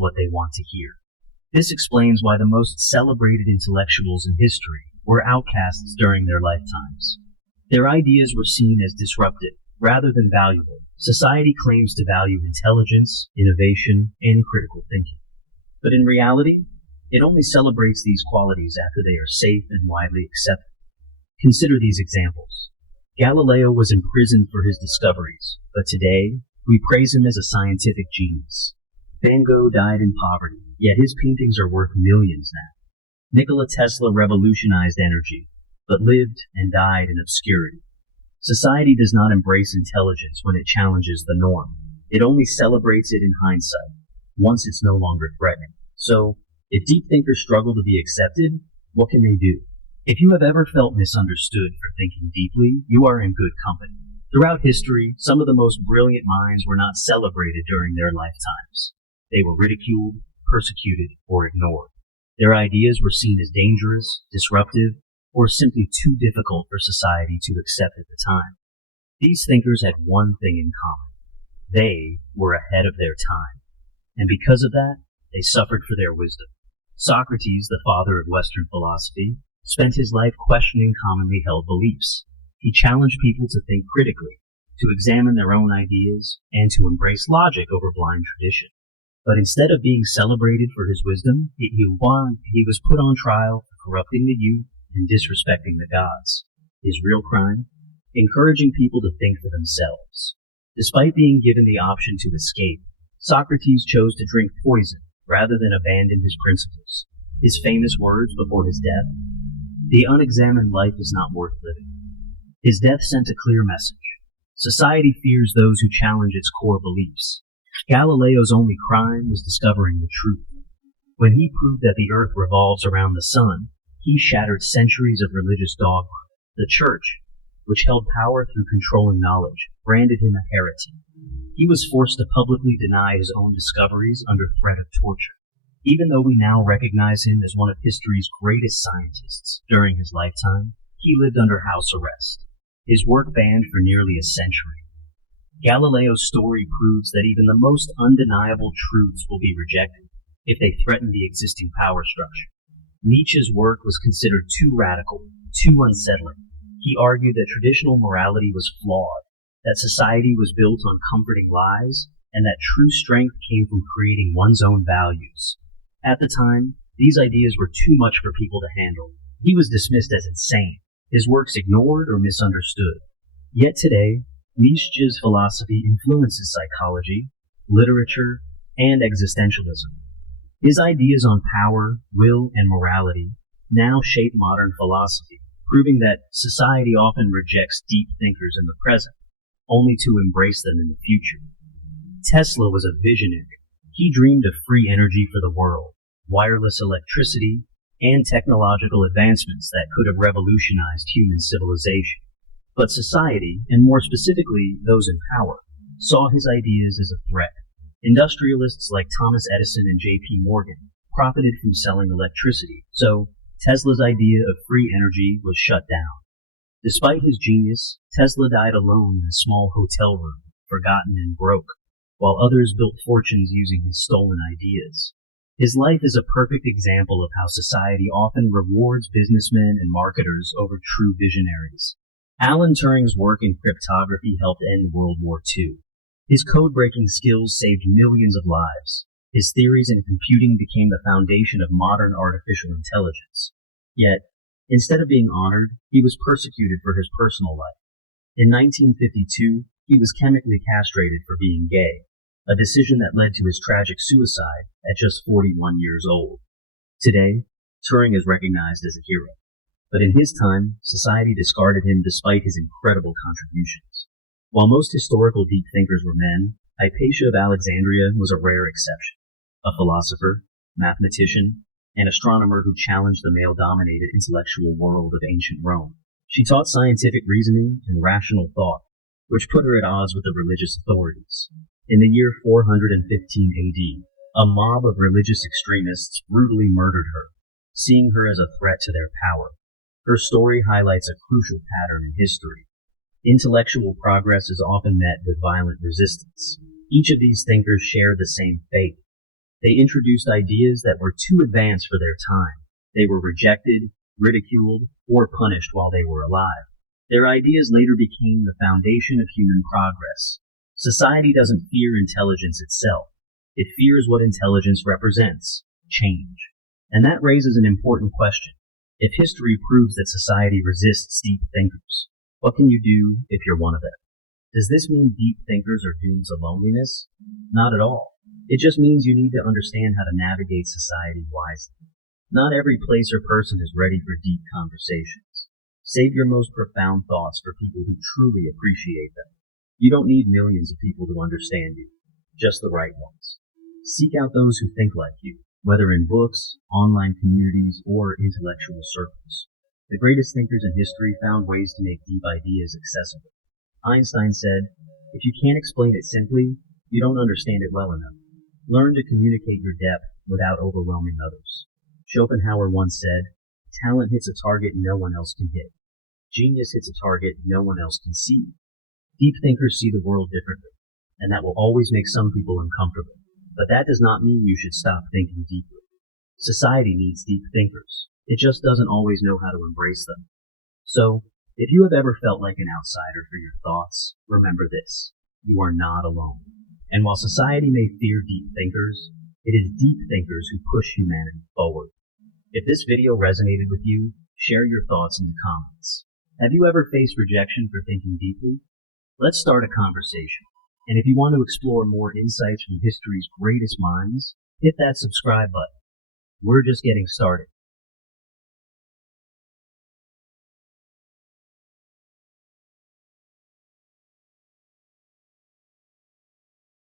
people what they want to hear. This explains why the most celebrated intellectuals in history were outcasts during their lifetimes. Their ideas were seen as disruptive rather than valuable. Society claims to value intelligence, innovation, and critical thinking. But in reality, it only celebrates these qualities after they are safe and widely accepted. Consider these examples. Galileo was imprisoned for his discoveries, but today, we praise him as a scientific genius. Van Gogh died in poverty, yet his paintings are worth millions now. Nikola Tesla revolutionized energy, but lived and died in obscurity. Society does not embrace intelligence when it challenges the norm. It only celebrates it in hindsight, once it's no longer threatening. So, if deep thinkers struggle to be accepted, what can they do? If you have ever felt misunderstood for thinking deeply, you are in good company. Throughout history, some of the most brilliant minds were not celebrated during their lifetimes. They were ridiculed, persecuted, or ignored. Their ideas were seen as dangerous, disruptive, or simply too difficult for society to accept at the time. These thinkers had one thing in common. They were ahead of their time. And because of that, they suffered for their wisdom. Socrates, the father of Western philosophy, spent his life questioning commonly held beliefs. He challenged people to think critically, to examine their own ideas, and to embrace logic over blind tradition. But instead of being celebrated for his wisdom, he was put on trial for corrupting the youth and disrespecting the gods. His real crime? Encouraging people to think for themselves. Despite being given the option to escape, Socrates chose to drink poison rather than abandon his principles. His famous words before his death: "The unexamined life is not worth living." His death sent a clear message. Society fears those who challenge its core beliefs. Galileo's only crime was discovering the truth. When he proved that the earth revolves around the sun, he shattered centuries of religious dogma. The church, which held power through controlling knowledge, branded him a heretic. He was forced to publicly deny his own discoveries under threat of torture. Even though we now recognize him as one of history's greatest scientists, during his lifetime, he lived under house arrest. His work banned for nearly a century. Galileo's story proves that even the most undeniable truths will be rejected if they threaten the existing power structure. Nietzsche's work was considered too radical, too unsettling. He argued that traditional morality was flawed, that society was built on comforting lies, and that true strength came from creating one's own values. At the time, these ideas were too much for people to handle. He was dismissed as insane, his works ignored or misunderstood. Yet today, Nietzsche's philosophy influences psychology, literature, and existentialism. His ideas on power, will, and morality now shape modern philosophy, proving that society often rejects deep thinkers in the present, only to embrace them in the future. Tesla was a visionary. He dreamed of free energy for the world, wireless electricity, and technological advancements that could have revolutionized human civilization. But society, and more specifically those in power, saw his ideas as a threat. Industrialists like Thomas Edison and J.P. Morgan profited from selling electricity, so Tesla's idea of free energy was shut down. Despite his genius, Tesla died alone in a small hotel room, forgotten and broke, while others built fortunes using his stolen ideas. His life is a perfect example of how society often rewards businessmen and marketers over true visionaries. Alan Turing's work in cryptography helped end World War II. His code-breaking skills saved millions of lives. His theories in computing became the foundation of modern artificial intelligence. Yet, instead of being honored, he was persecuted for his personal life. In 1952, he was chemically castrated for being gay, a decision that led to his tragic suicide at just 41 years old. Today, Turing is recognized as a hero. But in his time, society discarded him despite his incredible contributions. While most historical deep thinkers were men, Hypatia of Alexandria was a rare exception. A philosopher, mathematician, and astronomer who challenged the male-dominated intellectual world of ancient Rome. She taught scientific reasoning and rational thought, which put her at odds with the religious authorities. In the year 415 AD, a mob of religious extremists brutally murdered her, seeing her as a threat to their power. Her story highlights a crucial pattern in history. Intellectual progress is often met with violent resistance. Each of these thinkers shared the same fate. They introduced ideas that were too advanced for their time. They were rejected, ridiculed, or punished while they were alive. Their ideas later became the foundation of human progress. Society doesn't fear intelligence itself. It fears what intelligence represents, change. And that raises an important question. If history proves that society resists deep thinkers, what can you do if you're one of them? Does this mean deep thinkers are doomed to loneliness? Not at all. It just means you need to understand how to navigate society wisely. Not every place or person is ready for deep conversations. Save your most profound thoughts for people who truly appreciate them. You don't need millions of people to understand you, just the right ones. Seek out those who think like you, whether in books, online communities, or intellectual circles. The greatest thinkers in history found ways to make deep ideas accessible. Einstein said, "If you can't explain it simply, you don't understand it well enough. Learn to communicate your depth without overwhelming others." Schopenhauer once said, "Talent hits a target no one else can hit. Genius hits a target no one else can see." Deep thinkers see the world differently, and that will always make some people uncomfortable. But that does not mean you should stop thinking deeply. Society needs deep thinkers. It just doesn't always know how to embrace them. So, if you have ever felt like an outsider for your thoughts, remember this. You are not alone. And while society may fear deep thinkers, it is deep thinkers who push humanity forward. If this video resonated with you, share your thoughts in the comments. Have you ever faced rejection for thinking deeply? Let's start a conversation. And if you want to explore more insights from history's greatest minds, hit that subscribe button. We're just getting started.